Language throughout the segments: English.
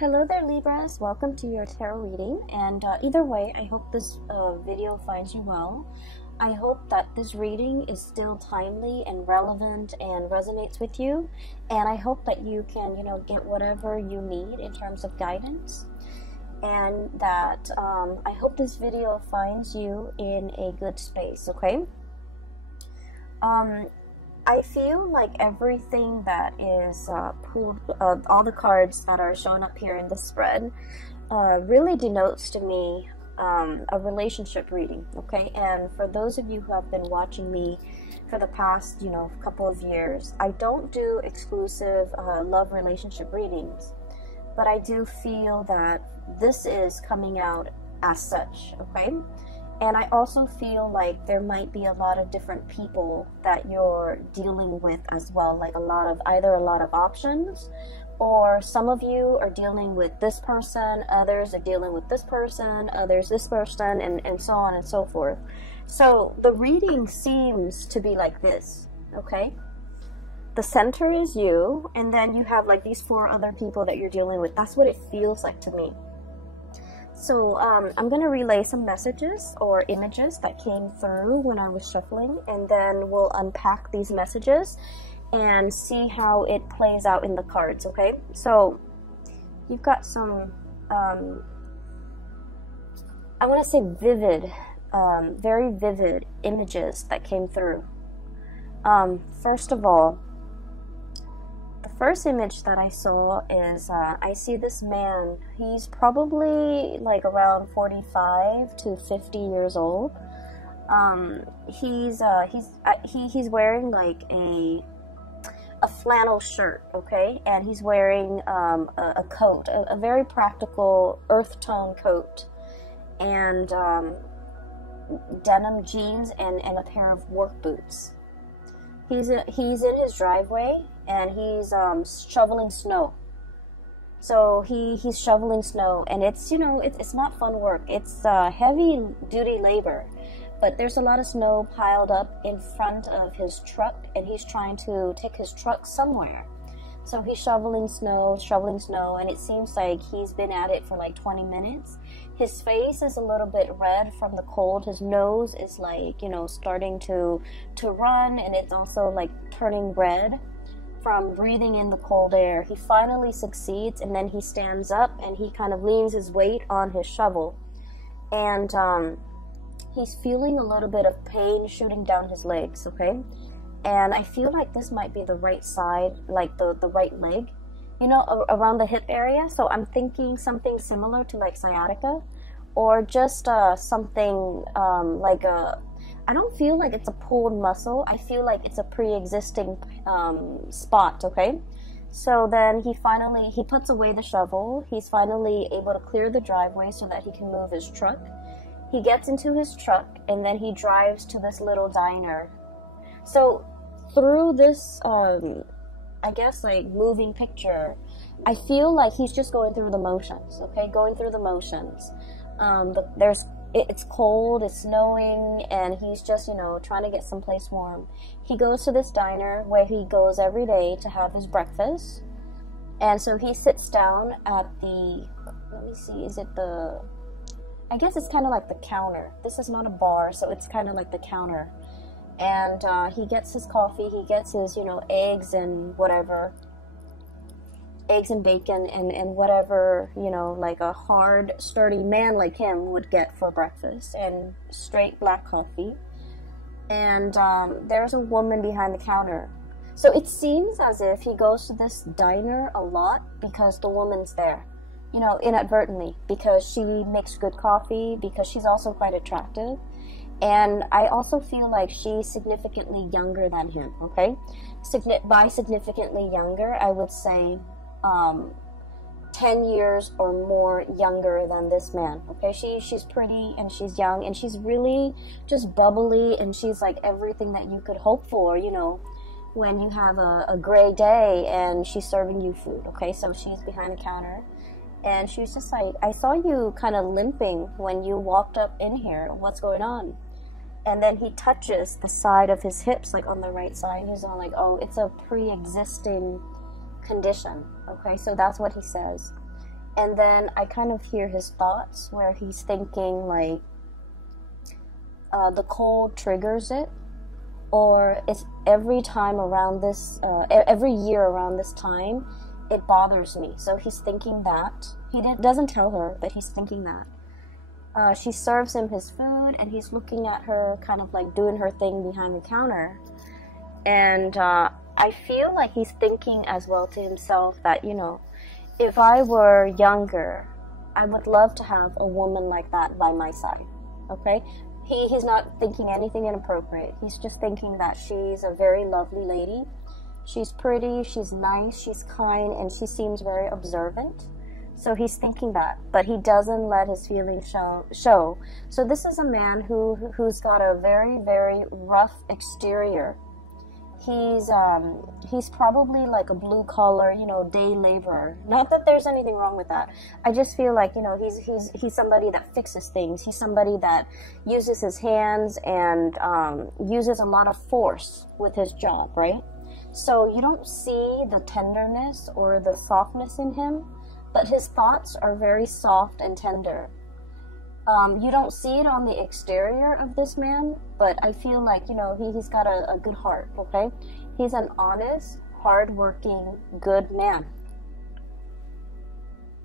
Hello there, Libras. Welcome to your tarot reading. And either way, I hope this video finds you well. I hope that this reading is still timely and relevant and resonates with you. And I hope that you can, get whatever you need in terms of guidance. And that I hope this video finds you in a good space, okay? I feel like everything that is pulled, all the cards that are shown up here in the spread, really denotes to me a relationship reading, okay? And for those of you who have been watching me for the past, couple of years, I don't do exclusive love relationship readings, but I do feel that this is coming out as such, okay? And I also feel like there might be a lot of different people that you're dealing with as well, like either a lot of options, or some of you are dealing with this person, others are dealing with this person, others this person, and so on and so forth. So the reading seems to be like this, okay? The center is you, and then you have like these 4 other people that you're dealing with. That's what it feels like to me. So I'm going to relay some messages or images that came through when I was shuffling, and then we'll unpack these messages and see how it plays out in the cards, okay? So you've got some, I want to say vivid, very vivid images that came through. First of all, the first image that I saw is, I see this man. He's probably like around 45 to 50 years old. He's wearing like a flannel shirt, okay? And he's wearing a coat, a very practical earth tone coat, and denim jeans and a pair of work boots. He's in his driveway, and he's shoveling snow. So he's shoveling snow, and it's it's not fun work. It's heavy duty labor, but there's a lot of snow piled up in front of his truck, and he's trying to take his truck somewhere. So he's shoveling snow, and it seems like he's been at it for like 20 minutes. His face is a little bit red from the cold. His nose is like, starting to run, and it's also like turning red from breathing in the cold air. He finally succeeds, and then he stands up and he kind of leans his weight on his shovel, and he's feeling a little bit of pain shooting down his legs, okay? And I feel like this might be the right side, like the right leg, around the hip area. So I'm thinking something similar to like sciatica, or just something like I don't feel like it's a pulled muscle. I feel like it's a pre-existing spot, okay? So then he puts away the shovel. He's finally able to clear the driveway so that he can move his truck. He gets into his truck, and then he drives to this little diner. So through this, I guess, like, moving picture, I feel like he's just going through the motions, okay? Going through the motions. It's cold, it's snowing, and he's just, trying to get someplace warm. He goes to this diner where he goes every day to have his breakfast. And so he sits down at the, let me see, I guess it's kind of like the counter. This is not a bar, so it's kind of like the counter. And he gets his coffee, he gets his, eggs and whatever. Eggs and bacon and whatever, like a hard, sturdy man like him would get for breakfast, and straight black coffee. And there's a woman behind the counter. So it seems as if he goes to this diner a lot because the woman's there, inadvertently, because she makes good coffee, because she's also quite attractive. And I also feel like she's significantly younger than him, okay? By significantly younger, I would say 10 years or more younger than this man, okay? She's pretty, and she's young, and she's really just bubbly, and she's like everything that you could hope for, when you have a gray day and she's serving you food, okay? So she's behind the counter, and she was just like, I saw you kind of limping when you walked up in here. What's going on? And then he touches the side of his hips, like on the right side. He's all like, oh, it's a pre-existing condition, okay? So that's what he says. And then I kind of hear his thoughts where he's thinking like the cold triggers it, or it's every time around this, every year around this time, it bothers me. So he's thinking that. He doesn't tell her, but he's thinking that. She serves him his food, and he's looking at her kind of like doing her thing behind the counter. And I feel like he's thinking as well to himself that, you know, if I were younger, I would love to have a woman like that by my side, okay? He's not thinking anything inappropriate. He's just thinking that she's a very lovely lady. She's pretty, she's nice, she's kind, and she seems very observant. So he's thinking that, but he doesn't let his feelings show. So this is a man who's got a very, very rough exterior. He's probably like a blue collar, you know, day laborer. Not that there's anything wrong with that. I just feel like, you know, he's somebody that fixes things. He's somebody that uses his hands and uses a lot of force with his job, right? So you don't see the tenderness or the softness in him, but his thoughts are very soft and tender. You don't see it on the exterior of this man, but I feel like, you know, he's got a good heart, okay? He's an honest, hardworking, good man.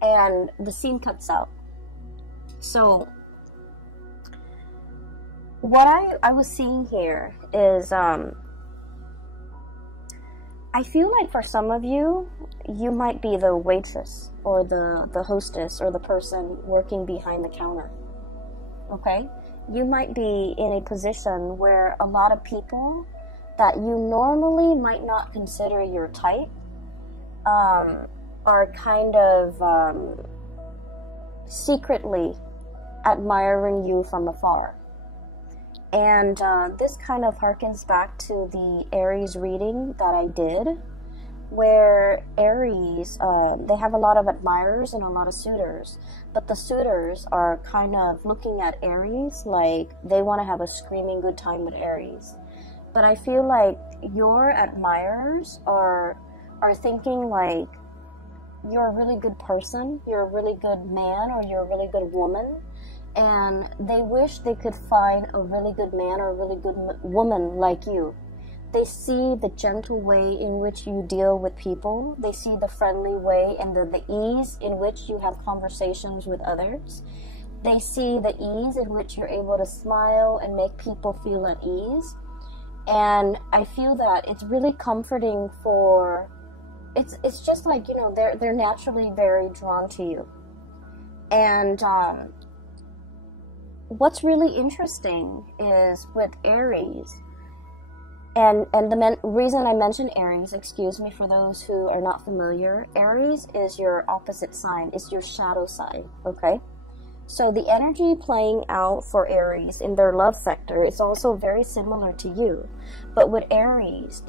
And the scene cuts out. So, what I was seeing here is, I feel like for some of you, you might be the waitress or the hostess or the person working behind the counter. Okay? You might be in a position where a lot of people that you normally might not consider your type are kind of secretly admiring you from afar. And this kind of harkens back to the Aries reading that I did, where Aries, they have a lot of admirers and a lot of suitors, but the suitors are kind of looking at Aries like they want to have a screaming good time with Aries. But I feel like your admirers are thinking like you're a really good person, you're a really good man, or you're a really good woman, and they wish they could find a really good man or a really good woman like you. They see the gentle way in which you deal with people. They see the friendly way and the ease in which you have conversations with others. They see the ease in which you're able to smile and make people feel at ease. And I feel that it's really comforting for, it's just like, you know, they're naturally very drawn to you. And what's really interesting is with Aries, and the reason I mention Aries, excuse me for those who are not familiar, Aries is your opposite sign, it's your shadow sign, okay? So the energy playing out for Aries in their love sector is also very similar to you. But with Aries,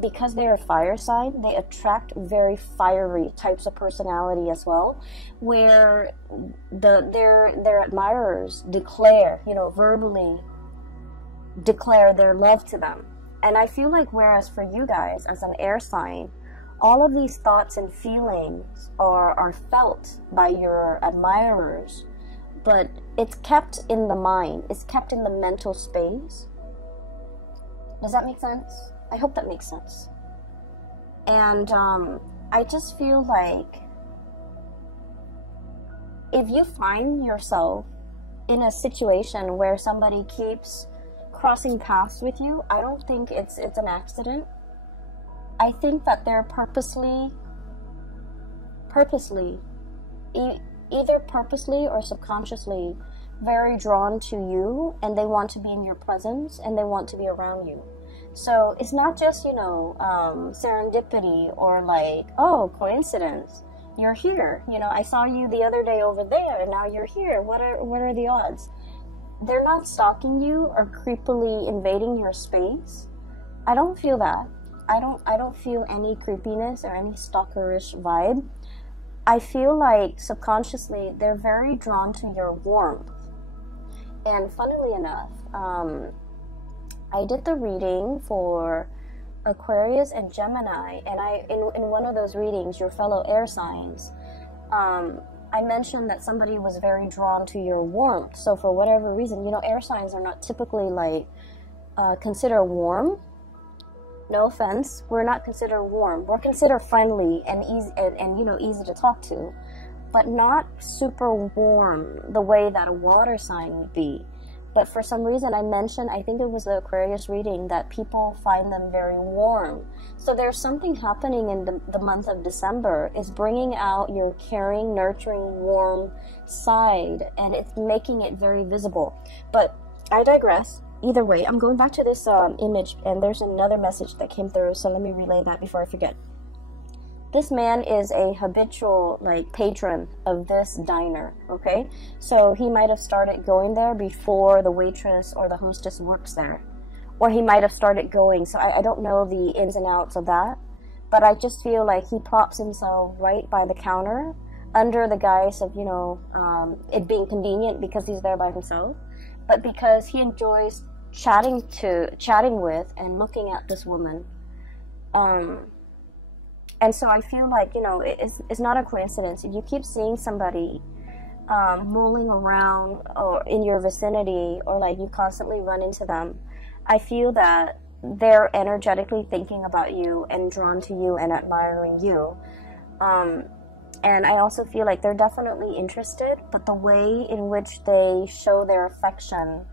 because they're a fire sign, they attract very fiery types of personality as well, where their admirers declare, you know, verbally declare their love to them. And I feel like whereas for you guys as an air sign, all of these thoughts and feelings are felt by your admirers, but it's kept in the mind, it's kept in the mental space. Does that make sense? I hope that makes sense. And I just feel like if you find yourself in a situation where somebody keeps crossing paths with you, I don't think it's an accident. I think that they're purposely, either purposely or subconsciously very drawn to you, and they want to be in your presence and they want to be around you. So it's not just, you know, serendipity or like, oh, coincidence. You're here. You know, I saw you the other day over there and now you're here. What are the odds? They're not stalking you or creepily invading your space. I don't feel that. I don't feel any creepiness or any stalkerish vibe. I feel like subconsciously they're very drawn to your warmth. And funnily enough, I did the reading for Aquarius and Gemini, and in one of those readings, your fellow air signs, I mentioned that somebody was very drawn to your warmth. So for whatever reason, you know, air signs are not typically like considered warm. No offense, we're not considered warm. We're considered friendly and easy, and you know, easy to talk to, but not super warm the way that a water sign would be. But for some reason, I mentioned, I think it was the Aquarius reading, that people find them very warm. So there's something happening in the month of December. It's bringing out your caring, nurturing, warm side, and it's making it very visible. But I digress. Either way, I'm going back to this image, and there's another message that came through, so let me relay that before I forget. This man is a habitual, like, patron of this diner, okay? So he might have started going there before the waitress or the hostess works there. Or he might have started going, so I don't know the ins and outs of that. But I just feel like he props himself right by the counter under the guise of, you know, it being convenient because he's there by himself. But because he enjoys chatting with and looking at this woman. And so I feel like, you know, it's not a coincidence. If you keep seeing somebody mulling around or in your vicinity, or like you constantly run into them, I feel that they're energetically thinking about you and drawn to you and admiring you. And I also feel like they're definitely interested, but the way in which they show their affection,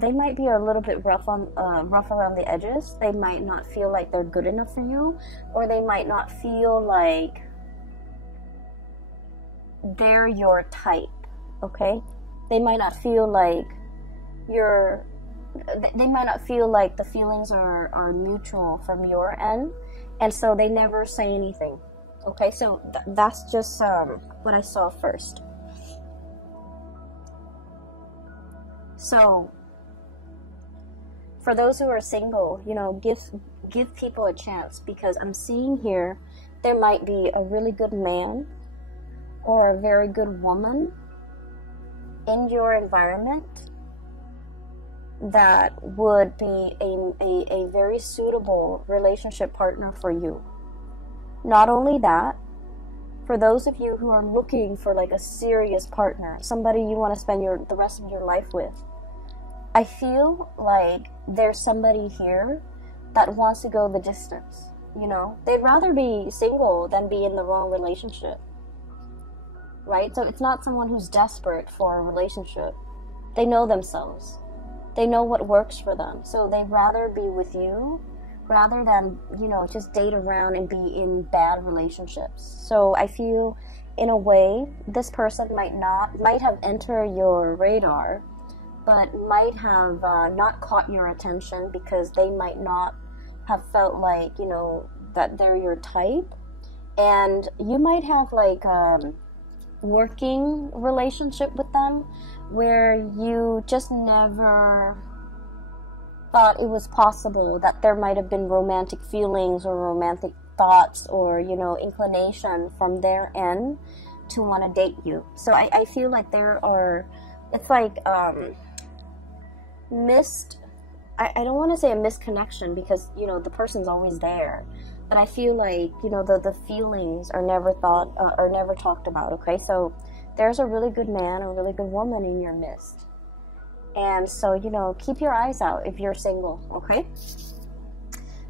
they might be a little bit rough around the edges. They might not feel like they're good enough for you, or they might not feel like they're your type, okay? They might not feel like they might not feel like the feelings are mutual from your end, and so they never say anything, okay? So that's just what I saw first. So for those who are single, you know, give people a chance, because I'm seeing here there might be a really good man or a very good woman in your environment that would be a very suitable relationship partner for you. Not only that, for those of you who are looking for like a serious partner, somebody you want to spend the rest of your life with, I feel like there's somebody here that wants to go the distance, you know? They'd rather be single than be in the wrong relationship, right? So it's not someone who's desperate for a relationship. They know themselves. They know what works for them. So they'd rather be with you rather than, you know, just date around and be in bad relationships. So I feel, in a way, this person might have entered your radar, but might have not caught your attention because they might not have felt like, you know, that they're your type. And you might have like a working relationship with them where you just never thought it was possible that there might have been romantic feelings or romantic thoughts or, you know, inclination from their end to want to date you. So I feel like there are, it's like I don't want to say a misconnection because, you know, the person's always there, but I feel like, you know, the feelings are never talked about, okay? So there's a really good man or a really good woman in your midst, and so, you know, keep your eyes out if you're single, okay?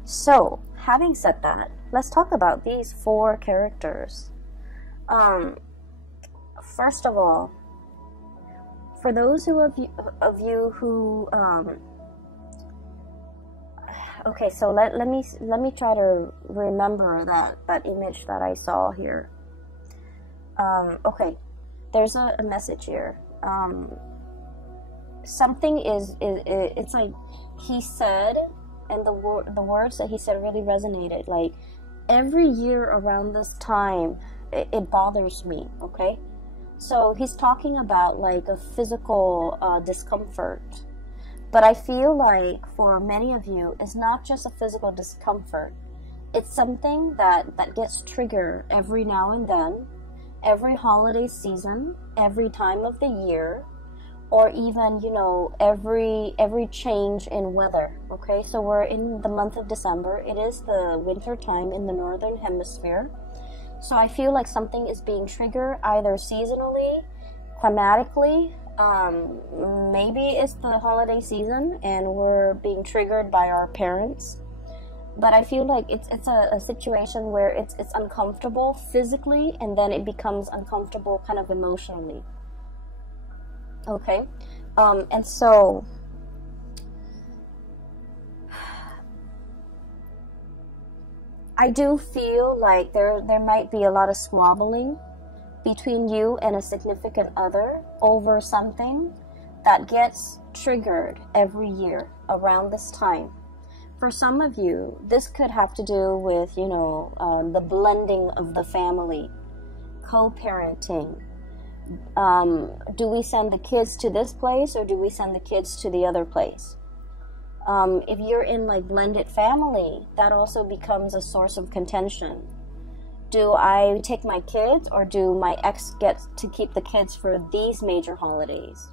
So having said that, let's talk about these 4 characters. First of all, for those of you who okay, so let me try to remember that image that I saw here. Okay, there's a message here. Something it's like he said, and the words that he said really resonated. Like, every year around this time, it bothers me. Okay. So he's talking about like a physical discomfort. But I feel like for many of you, it's not just a physical discomfort. It's something that gets triggered every now and then, every holiday season, every time of the year, or even, you know, every change in weather. Okay, so we're in the month of December. It is the winter time in the northern hemisphere. So I feel like something is being triggered either seasonally, climatically. Maybe it's the holiday season and we're being triggered by our parents. But I feel like it's a situation where it's uncomfortable physically, and then it becomes uncomfortable kind of emotionally. Okay? And so I do feel like there might be a lot of squabbling between you and a significant other over something that gets triggered every year around this time. For some of you, this could have to do with, the blending of the family, co-parenting. Do we send the kids to this place or do we send the kids to the other place? If you're in like blended family, that also becomes a source of contention. Do I take my kids or do my ex get to keep the kids for these major holidays?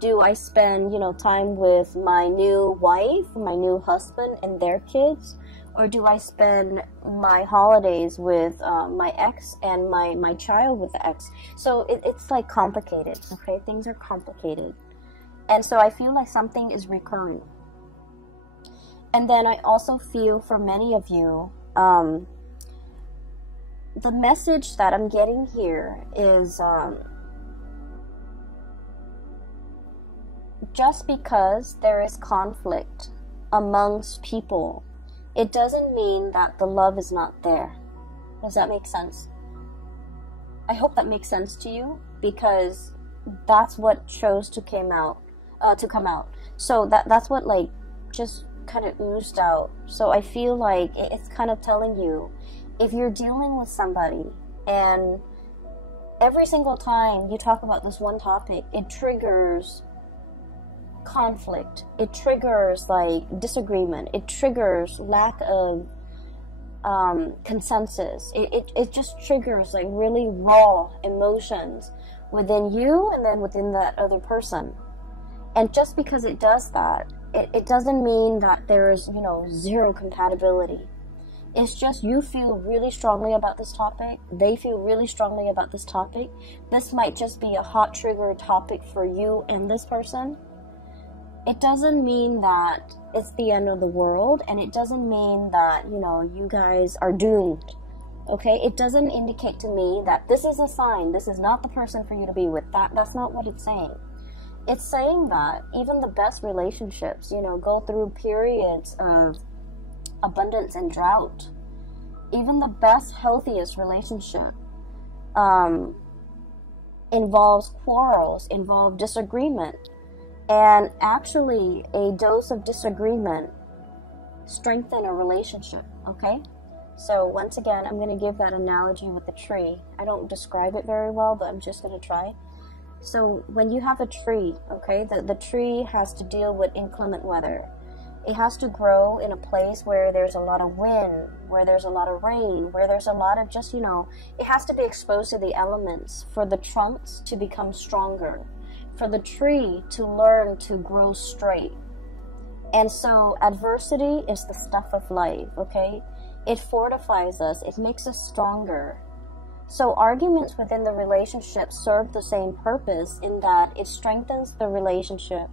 Do I spend, time with my new wife, my new husband and their kids? Or do I spend my holidays with my ex and my child with the ex? So it's like complicated, okay? Things are complicated. And so I feel like something is recurring. And then I also feel for many of you, the message that I'm getting here is just because there is conflict amongst people, it doesn't mean that the love is not there. Does that make sense? I hope that makes sense to you, because that's what chose to come out. So that's what like just kind of oozed out. So I feel like it's kind of telling you, if you're dealing with somebody and every single time you talk about this one topic, it triggers conflict, it triggers like disagreement, it triggers lack of consensus, it just triggers like really raw emotions within you and then within that other person. And just because it does that, it doesn't mean that there's zero compatibility. It's just you feel really strongly about this topic, they feel really strongly about this topic. This might just be a hot trigger topic for you and this person. It doesn't mean that it's the end of the world, and it doesn't mean that, you guys are doomed. Okay? It doesn't indicate to me that this is a sign, this is not the person for you to be with. That's not what it's saying. It's saying that even the best relationships, go through periods of abundance and drought. Even the best, healthiest relationship involves quarrels, involves disagreement. And actually, a dose of disagreement strengthens a relationship, okay? So once again, I'm going to give that analogy with the tree. I don't describe it very well, but I'm just going to try. So when you have a tree, okay, the tree has to deal with inclement weather. It has to grow in a place where there's a lot of wind, where there's a lot of rain, where there's a lot of just, it has to be exposed to the elements for the trunks to become stronger, for the tree to learn to grow straight. And so adversity is the stuff of life, okay? It fortifies us, it makes us stronger. So arguments within the relationship serve the same purpose in that it strengthens the relationship.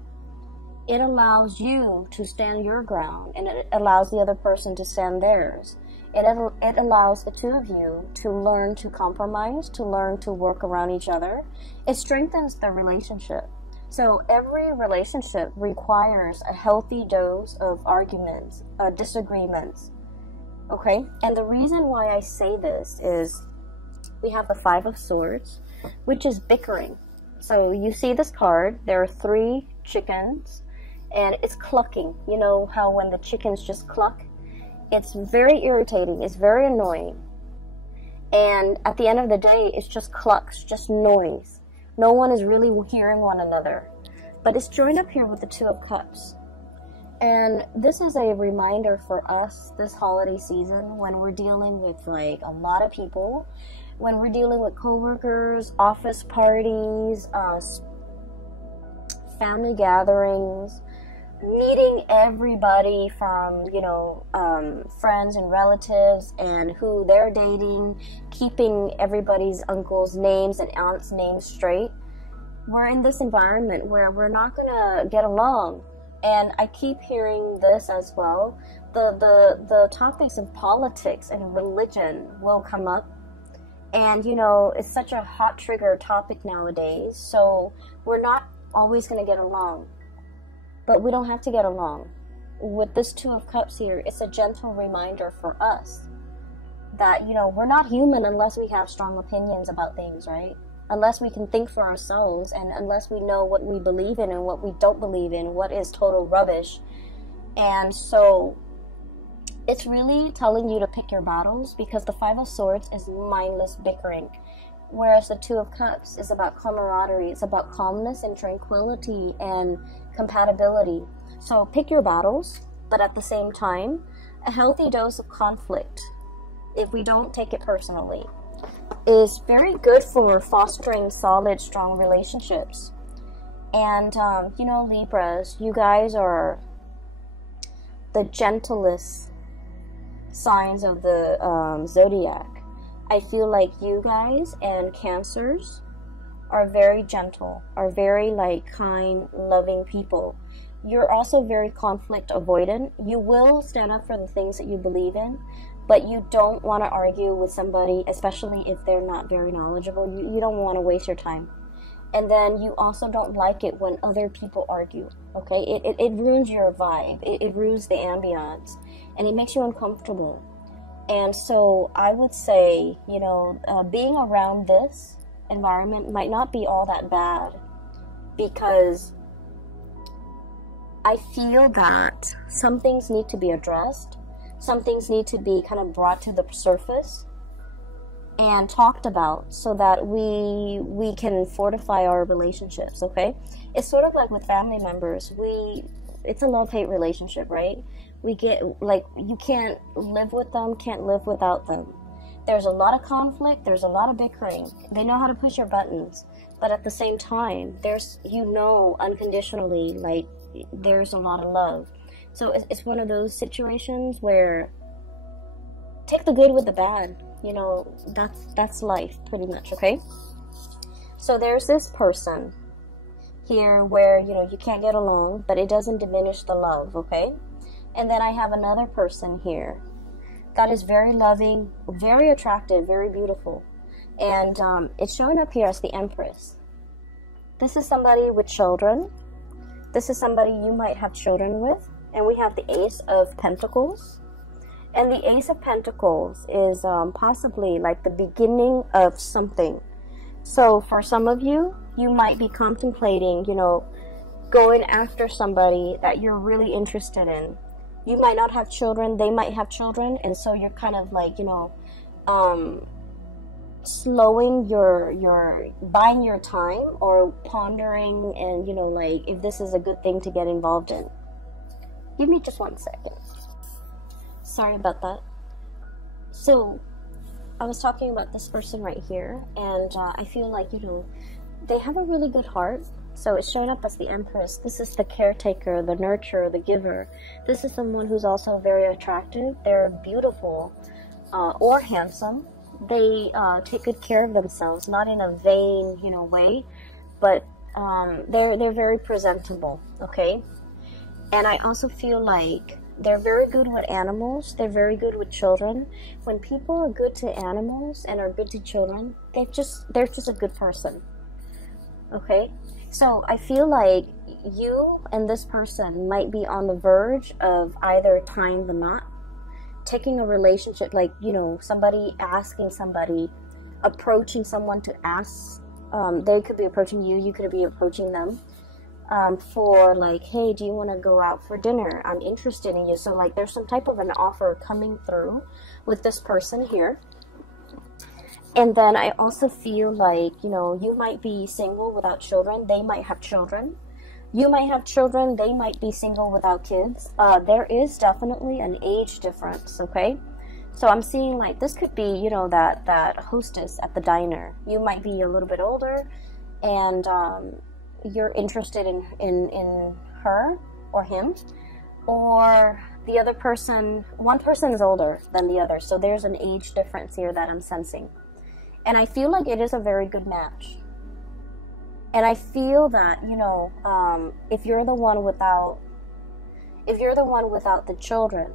It allows you to stand your ground, and it allows the other person to stand theirs. It allows the two of you to learn to compromise, to learn to work around each other. It strengthens the relationship. So every relationship requires a healthy dose of arguments, disagreements. Okay? And the reason why I say this is we have the Five of Swords, which is bickering. So you see this card, there are 3 chickens, and it's clucking. You know how when the chickens just cluck? It's very irritating, it's very annoying. And at the end of the day, it's just clucks, just noise. No one is really hearing one another. But it's joined up here with the Two of Cups. And this is a reminder for us this holiday season when we're dealing with like a lot of people, when we're dealing with coworkers, office parties, family gatherings, meeting everybody from, you know, friends and relatives and who they're dating, keeping everybody's uncles' names and aunts' names straight. We're in this environment where we're not gonna get along. And I keep hearing this as well. The topics of politics and religion will come up. And, you know, it's such a hot trigger topic nowadays. So we're not always going to get along. But we don't have to get along. With this Two of Cups here, it's a gentle reminder for us that, you know, we're not human unless we have strong opinions about things, right? Unless we can think for ourselves, and unless we know what we believe in and what we don't believe in, what is total rubbish. And so it's really telling you to pick your battles, because the Five of Swords is mindless bickering, whereas the Two of Cups is about camaraderie. It's about calmness and tranquility and compatibility. So pick your battles, but at the same time, a healthy dose of conflict, if we don't take it personally, is very good for fostering solid, strong relationships. And, you know, Libras, you guys are the gentlest signs of the zodiac. I feel like you guys and Cancers are very gentle, are very like kind, loving people. You're also very conflict avoidant. You will stand up for the things that you believe in, but you don't want to argue with somebody, especially if they're not very knowledgeable. You don't want to waste your time. And then you also don't like it when other people argue, okay? It ruins your vibe. It ruins the ambiance, and it makes you uncomfortable. And so I would say, you know, being around this environment might not be all that bad, because I feel that some things need to be addressed. Some things need to be kind of brought to the surface and talked about, so that we can fortify our relationships, okay? It's sort of like with family members. It's a love-hate relationship, right? We get, like, you can't live with them, can't live without them. There's a lot of conflict, there's a lot of bickering. They know how to push your buttons, but at the same time, there's, you know, unconditionally, like, there's a lot of love. So it's one of those situations where take the good with the bad. You know, that's life, pretty much, okay? So there's this person here where, you know, you can't get along, but it doesn't diminish the love, okay? And then I have another person here that is very loving, very attractive, very beautiful. And it's showing up here as the Empress. This is somebody with children. This is somebody you might have children with. And we have the Ace of Pentacles. And the Ace of Pentacles is possibly like the beginning of something. So for some of you, you might be contemplating, you know, going after somebody that you're really interested in. You might not have children, they might have children, and so you're kind of like, you know, slowing buying your time, or pondering, and, you know, like, if this is a good thing to get involved in. Give me just 1 second. Sorry about that. So, I was talking about this person right here, and I feel like, you know, they have a really good heart. So it's showing up as the Empress. This is the caretaker, the nurturer, the giver. This is someone who's also very attractive. They're beautiful or handsome. They take good care of themselves, not in a vain, you know, way, but they're very presentable, okay? And I also feel like they're very good with animals. They're very good with children. When people are good to animals and are good to children, they're just a good person, okay? So I feel like you and this person might be on the verge of either tying the knot, taking a relationship, like, you know, somebody asking somebody, approaching someone to ask. They could be approaching you, you could be approaching them for like, hey, do you want to go out for dinner? I'm interested in you. So like there's some type of an offer coming through with this person here. And then I also feel like, you know, you might be single without children. They might have children. You might have children. They might be single without kids. There is definitely an age difference, okay? So I'm seeing like this could be, you know, that hostess at the diner. You might be a little bit older, and you're interested in her, or him, or the other person, one person is older than the other, so there's an age difference here that I'm sensing. And I feel like it is a very good match. And I feel that, you know, if you're the one without the children,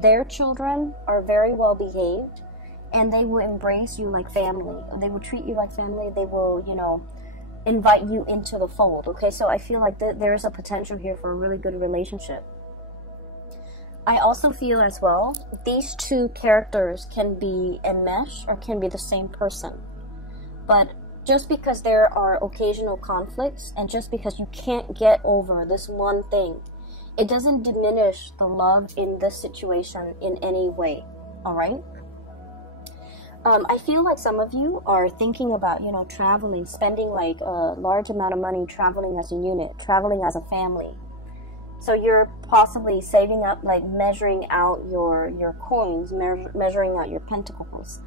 their children are very well behaved, and they will embrace you like family. They will treat you like family. They will, you know, invite you into the fold. Okay, so I feel like there's a potential here for a really good relationship. I also feel as well, these two characters can be a mesh or can be the same person. But just because there are occasional conflicts, and just because you can't get over this one thing, it doesn't diminish the love in this situation in any way. All right? I feel like some of you are thinking about, you know, traveling, spending like a large amount of money traveling as a unit, traveling as a family. So you're possibly saving up, like measuring out your coins, measuring out your pentacles,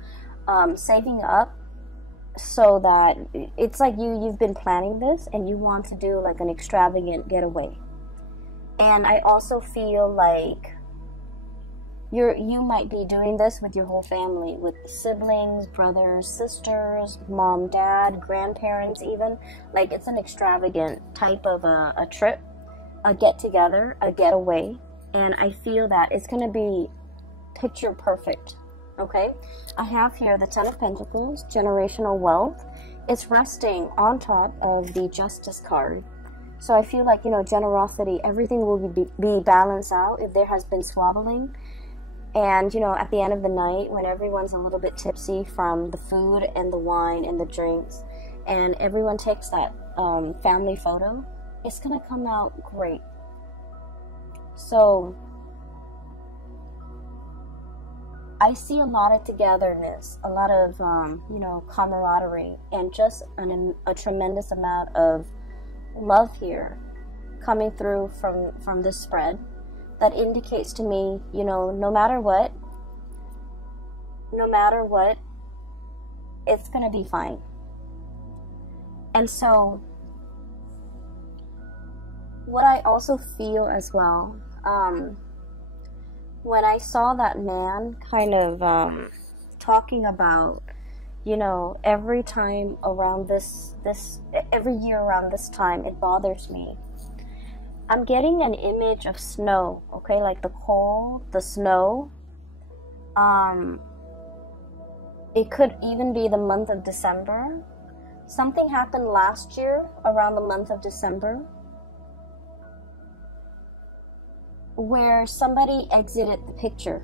saving up so that it's like you've been planning this and you want to do like an extravagant getaway. And I also feel like you might be doing this with your whole family, with siblings, brothers, sisters, mom, dad, grandparents even. Like it's an extravagant type of a trip, a get-together, a getaway. And I feel that it's going to be picture perfect, okay? I have here the Ten of Pentacles, generational wealth. It's resting on top of the Justice card. So I feel like, you know, generosity, everything will be balanced out if there has been squabbling. And, you know, at the end of the night, when everyone's a little bit tipsy from the food and the wine and the drinks, and everyone takes that family photo, it's going to come out great. So I see a lot of togetherness, a lot of, you know, camaraderie, and just a tremendous amount of love here coming through from this spread. That indicates to me, you know, no matter what, it's going to be fine. And so, what I also feel as well, when I saw that man kind of talking about, you know, every time around every year around this time, it bothers me. I'm getting an image of snow, okay, like the cold, the snow. It could even be the month of December. Something happened last year around the month of December where somebody exited the picture.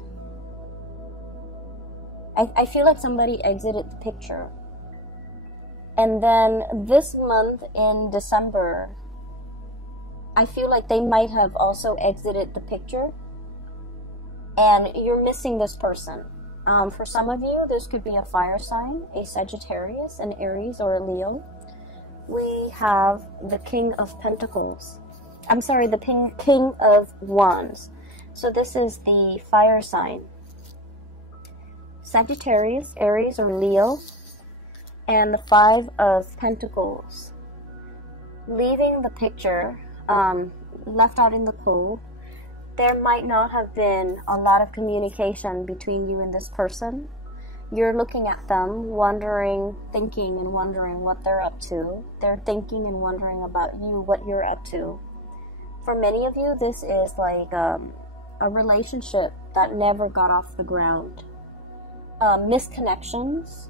I feel like somebody exited the picture. And then this month in December, I feel like they might have also exited the picture, and you're missing this person. For some of you, this could be a fire sign, a Sagittarius, an Aries, or a Leo. We have the King of Pentacles. I'm sorry, the King of Wands. So this is the fire sign. Sagittarius, Aries, or Leo, and the Five of Pentacles. Leaving the picture, left out in the cold, there might not have been a lot of communication between you and this person. You're looking at them, thinking and wondering what they're up to. They're thinking and wondering about you, what you're up to. For many of you, this is like a relationship that never got off the ground. Misconnections.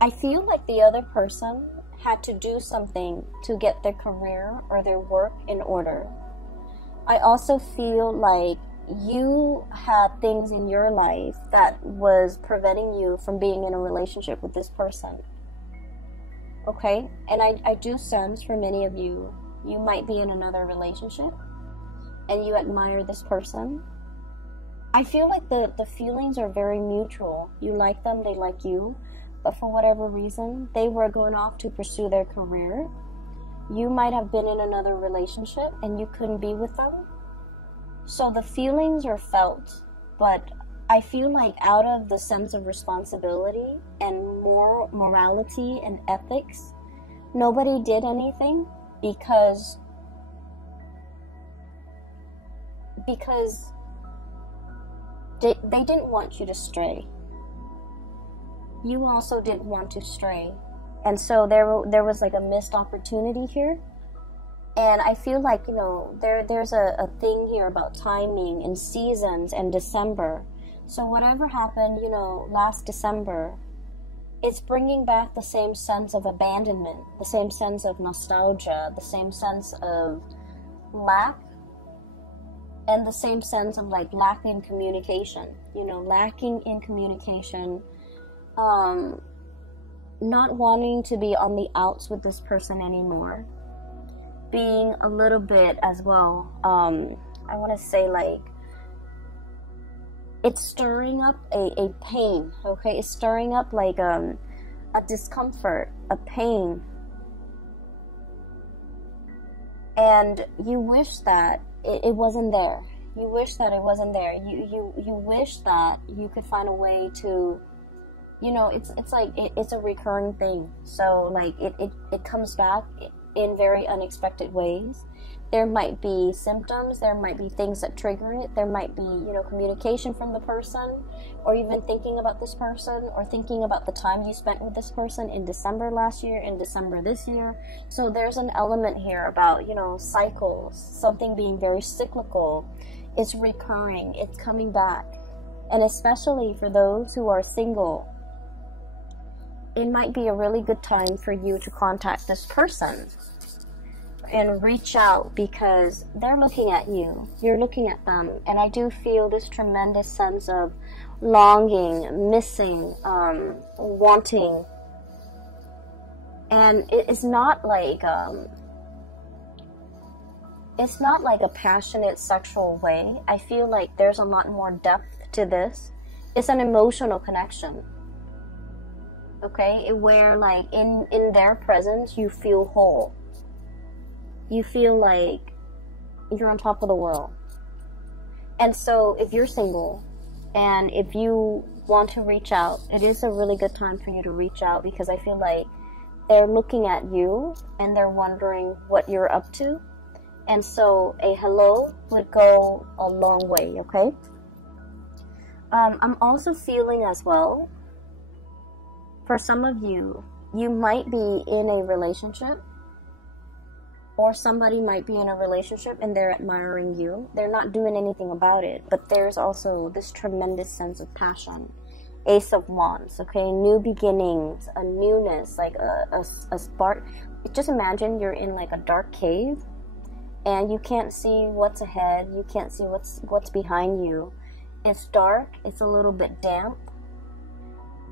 I feel like the other person had to do something to get their career or their work in order. I also feel like you had things in your life that was preventing you from being in a relationship with this person. Okay? And I do sense for many of you, you might be in another relationship and you admire this person. I feel like the feelings are very mutual. You like them, they like you. But for whatever reason, they were going off to pursue their career. You might have been in another relationship and you couldn't be with them. So the feelings are felt, but I feel like out of the sense of responsibility and morality and ethics, nobody did anything because because they didn't want you to stray. You also didn't want to stray. And so there was like a missed opportunity here. And I feel like, you know, there's a thing here about timing and seasons and December. So whatever happened, you know, last December, it's bringing back the same sense of abandonment, the same sense of nostalgia, the same sense of lack, and the same sense of like lacking communication, you know, lacking in communication, not wanting to be on the outs with this person anymore, being a little bit as well, I want to say like, it's stirring up a pain, okay? It's stirring up like a discomfort, a pain. And you wish that it wasn't there. You wish that it wasn't there. You wish that you could find a way to, you know, it's like, it's a recurring thing. So like it comes back in very unexpected ways. There might be symptoms, there might be things that trigger it, there might be, you know, communication from the person, or even thinking about this person, or thinking about the time you spent with this person in December last year, in December this year. So there's an element here about, you know, cycles, something being very cyclical. It's recurring, it's coming back. And especially for those who are single, it might be a really good time for you to contact this person and reach out, because they're looking at you, you're looking at them, and I do feel this tremendous sense of longing, missing, wanting. And it's not like a passionate sexual way. I feel like there's a lot more depth to this. It's an emotional connection, okay, where like in their presence you feel whole. You feel like you're on top of the world. And so if you're single and if you want to reach out, it is a really good time for you to reach out, because I feel like they're looking at you and they're wondering what you're up to. And so a hello would go a long way, okay? I'm also feeling as well, for some of you, you might be in a relationship, or somebody might be in a relationship and they're admiring you. They're not doing anything about it, but there's also this tremendous sense of passion. Ace of Wands, okay? New beginnings, a newness, like a spark. Just imagine you're in like a dark cave and you can't see what's ahead. You can't see what's behind you. It's dark. It's a little bit damp.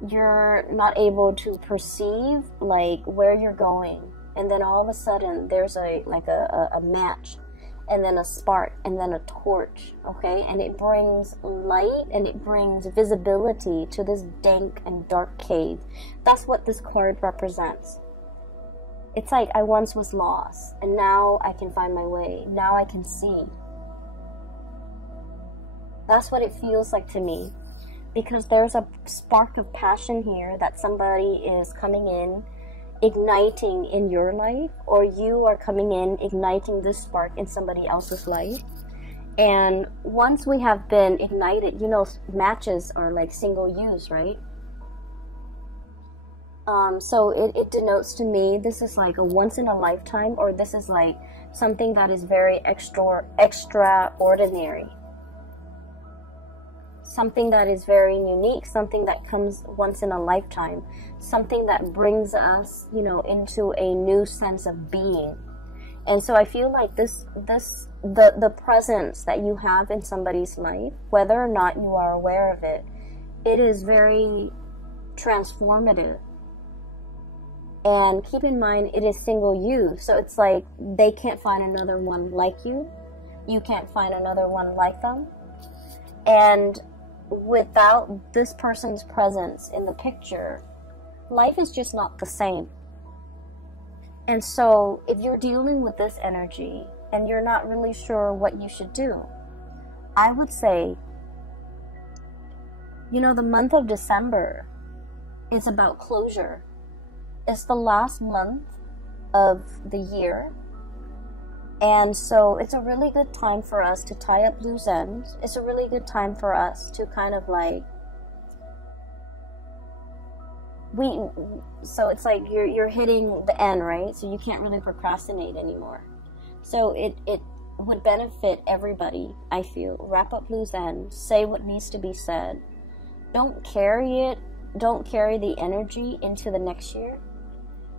You're not able to perceive like where you're going. And then all of a sudden, there's a match, and then a spark, and then a torch, okay? And it brings light, and it brings visibility to this dank and dark cave. That's what this card represents. It's like, I once was lost, and now I can find my way. Now I can see. That's what it feels like to me. Because there's a spark of passion here that somebody is coming in, igniting in your life, or you are coming in igniting this spark in somebody else's life. And once we have been ignited, you know, matches are like single use, right? So it denotes to me this is like a once in a lifetime, or this is like something that is very extraordinary, something that is very unique, something that comes once in a lifetime, something that brings us, you know, into a new sense of being. And so I feel like the presence that you have in somebody's life, whether or not you are aware of it, it is very transformative. And keep in mind, it is single use. So it's like they can't find another one like you. You can't find another one like them. And without this person's presence in the picture, life is just not the same. And so if you're dealing with this energy and you're not really sure what you should do, I would say, you know, the month of December is about closure. It's the last month of the year. And so it's a really good time for us to tie up loose ends. It's a really good time for us to kind of like, so it's like you're hitting the end, right? So you can't really procrastinate anymore. So it would benefit everybody, I feel. Wrap up loose ends. Say what needs to be said. Don't carry it. Don't carry the energy into the next year.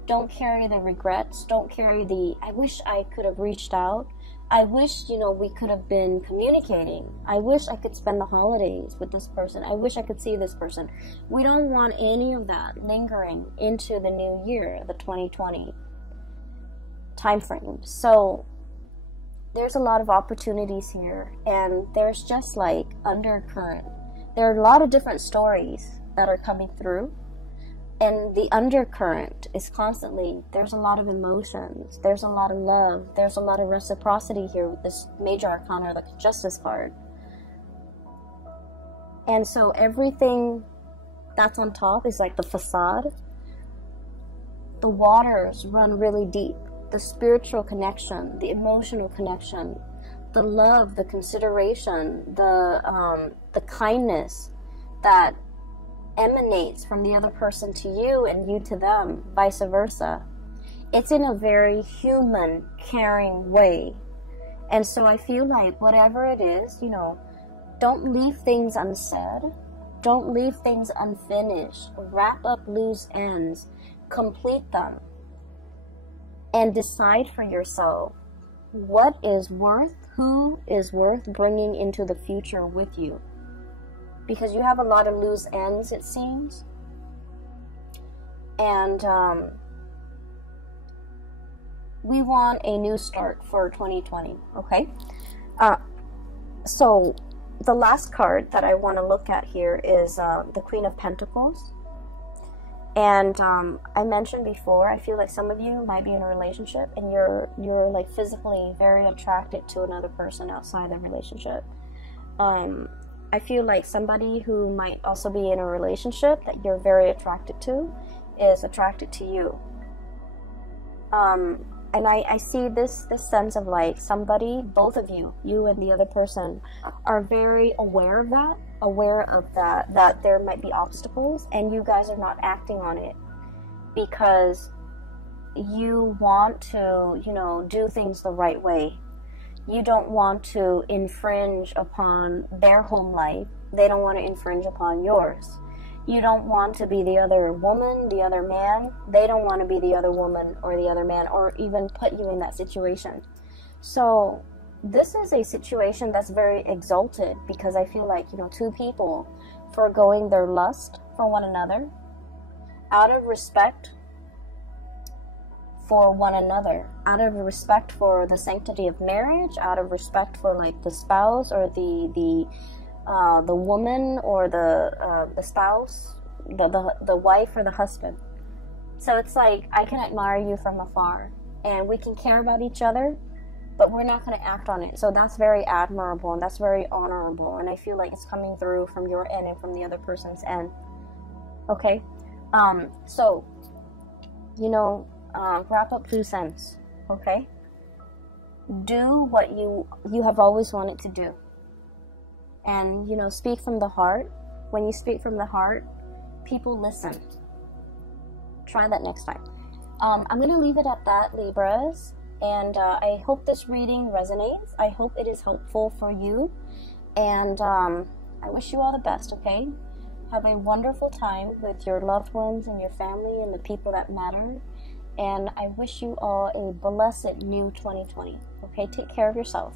Don't carry the regrets. Don't carry the, I wish I could have reached out. I wish, we could have been communicating. I wish I could spend the holidays with this person. I wish I could see this person. We don't want any of that lingering into the new year, the 2020 time frame. So there's a lot of opportunities here, and there's just like undercurrent. There are a lot of different stories that are coming through. And the undercurrent is constantly, there's a lot of emotions, there's a lot of love, there's a lot of reciprocity here with this major arcana, the Justice card. And so everything that's on top is like the facade. The waters run really deep. The spiritual connection, the emotional connection, the love, the consideration, the kindness that emanates from the other person to you and you to them, vice versa. It's in a very human, caring way. And so I feel like whatever it is, don't leave things unsaid. Don't leave things unfinished. Wrap up loose ends. Complete them. And decide for yourself what is worth, who is worth bringing into the future with you. Because you have a lot of loose ends, it seems. And we want a new start for 2020, okay? So the last card that I want to look at here is the Queen of Pentacles. And I mentioned before, I feel like some of you might be in a relationship and you're like physically very attracted to another person outside the relationship. I feel like somebody who might also be in a relationship that you're very attracted to is attracted to you. And I see this sense of like somebody, both of you, you and the other person, are very aware of that there might be obstacles, and you guys are not acting on it because you want to, do things the right way. You don't want to infringe upon their home life. They don't want to infringe upon yours. You don't want to be the other woman, the other man. They don't want to be the other woman or the other man, or even put you in that situation. So this is a situation that's very exalted, because I feel like, two people foregoing their lust for one another out of respect for one another, out of respect for the sanctity of marriage, out of respect for like the spouse or the woman or the spouse, the wife or the husband. So it's like, I can admire you from afar, and we can care about each other, but we're not going to act on it. So that's very admirable, and that's very honorable, and I feel like it's coming through from your end and from the other person's end. Okay, so wrap up loose ends. Okay, do what you have always wanted to do, and speak from the heart. When you speak from the heart, people listen. Try that next time. I'm going to leave it at that, Libras, and I hope this reading resonates. I hope it is helpful for you, and I wish you all the best. Okay, have a wonderful time with your loved ones and your family and the people that matter. And I wish you all a blessed new 2020. Okay, take care of yourself.